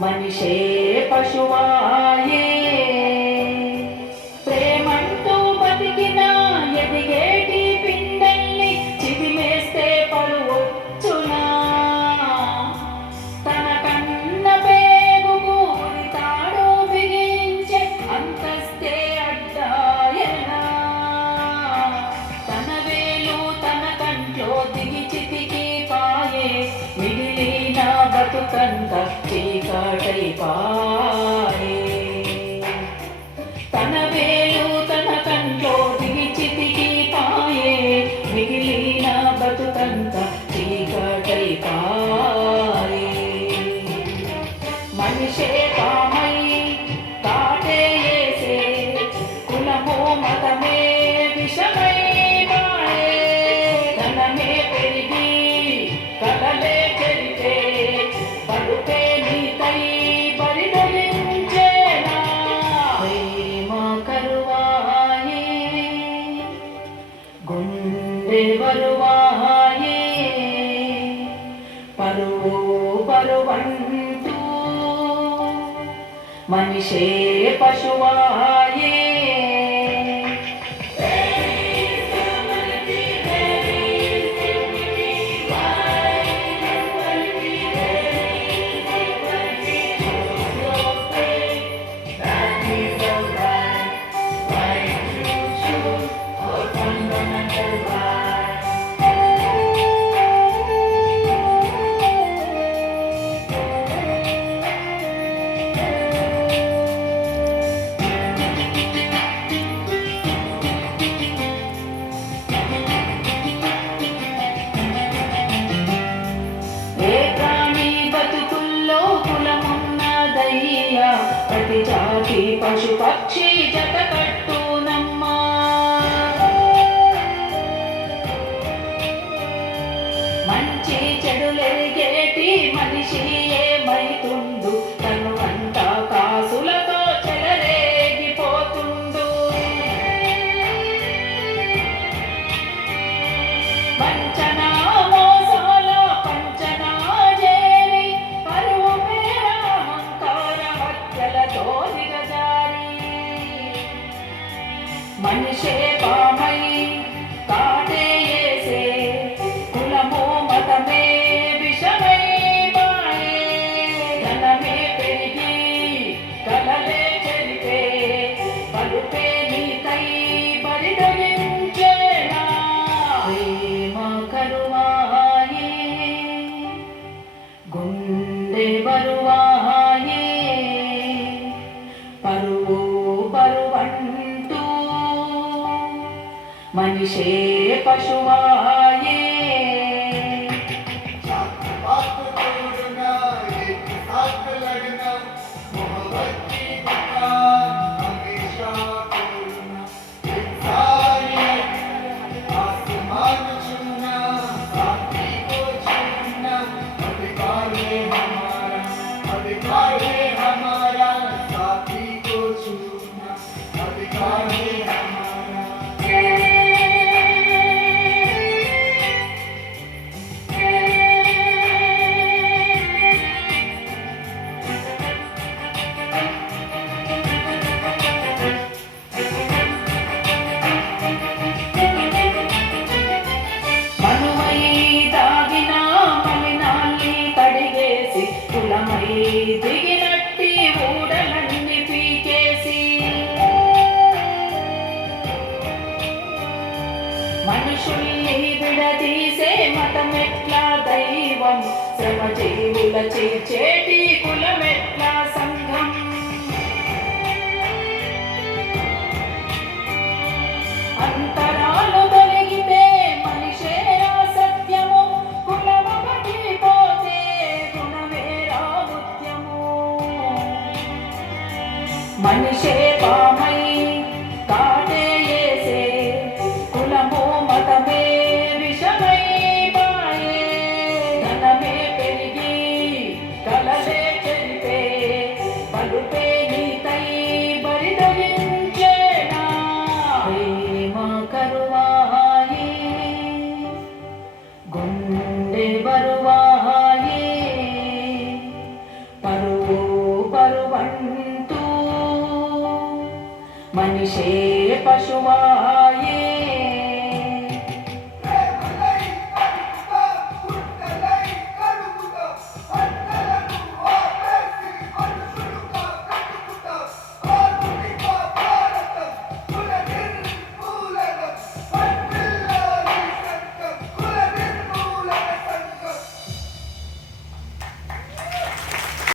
మనిషే పశువాయే. ప్రేమంటూ బతికిన ఎదిగేటి పిండల్ని చిదిమేస్తే పరువొచ్చునా? తన కన్న పేగుకు తాడు బిగించే అంతస్తే అడ్డాయనా? తన వేలు తన కంట్లో దిగి చితికి పాయే మిగిలిన బతుకంత 아. మనిషే పశువాయే ప్రతి పశు పక్షి జత కట్టునమ్మా మంచి మనిషే పామై కాటే కులమో మతమే విషమై మాయే. ధనమే పెరిగి కలలే చెరితే పలుపే నీకై పరిణమించేనా ప్రేమ కరువాయే గుండె బరువా మనిషే పశువాయే మనుషుల్ని విడదీసే మతమెట్లా దైవం శ్రమ జీవుల చేచేటి కులమెట్లా సంఘం అంతరాలు తొలగితే మనిషేరా సత్యము కులము పోతే గుణమేరా ముత్యము మనిషే সে পশুমা